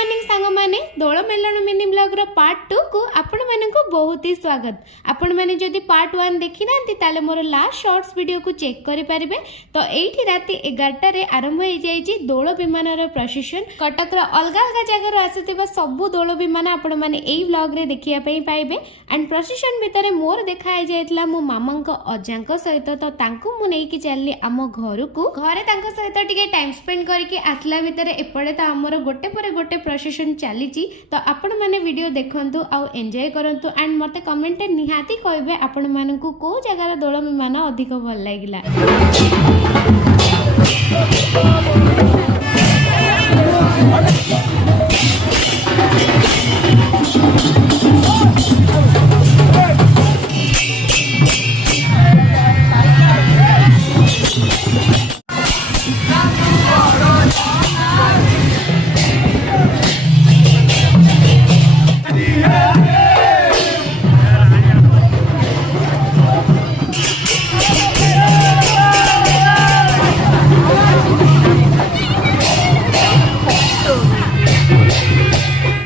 Morning सांग माने दोल melon mini blog रो part 2 को आपण मानकु बहुत ही स्वागत। आपण माने जदि पार्ट 1 देखि नांती ताले मोर लास्ट शॉर्ट्स वीडियो को चेक करि परिबे। तो एठी राती 11 रे आरंभ हो जाईची दोल विमान रो प्रशिक्षण। कटक रो अलगा अलगा जगह रो आसीतिबा सब दोल विमान आपण माने एई ब्लॉग रे देखिया पई पाइबे। एंड प्रशिक्षण भितरे मोर देखा आइ जायतला मो मामांक अजांक सहित। तो तांकु मु नेकी चलली आम घर को घरे तांको सहित टिके टाइम स्पेंड करके आसला भितरे एपडे त हमर गोटे पर गोटे प्रशिक्षण चली। तो आपण माने वीडियो देखंतु आउ एंजॉय करंतु एंड मते कमेंट निहाती कहबे आपण मानकु को जगार दोल विमान अधिक भल लागिला।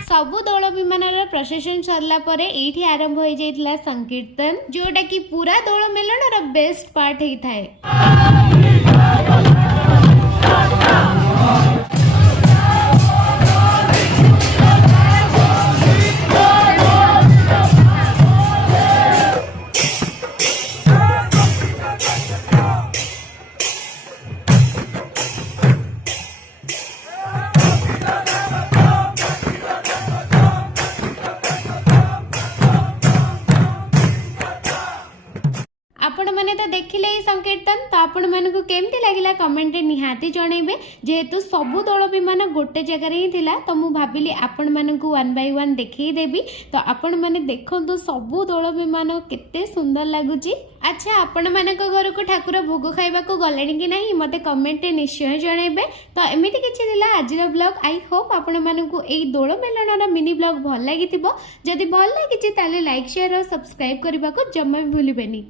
सबु दोल विमान प्रशासन सरला परे एठी आरंभ हो जाइतला संकीर्तन जोटा कि पूरा दोल मेलन रो बेस्ट पार्ट ही थाए। आपण माने तो देखिले ही संकीर्तन। तो आपण मानकु केमती लागिला कमेंट निहाती जणैबे। जेहेतु सबु दोल विमान गोटे जगह रे ही थिला तो मु भाबिली आपण मानकु वन बाय वन देखै देबी। तो आपण माने देखंतु सबु दोल विमान केते सुंदर लागुची। अच्छा आपण मानक घर को ठाकुर भोग खाइबा को गलेनी कि नहीं मते कमेंट निश्चय जणैबे। तो एमिति किछि दिला आजिर ब्लॉग। आई होप आपण मानकु एई दोल मेलनर मिनी ब्लॉग भल लागिथिबो। जदि भल लागिछि ताले लाइक शेयर और सब्सक्राइब करबा को जम्मा भी भूलिबेनी।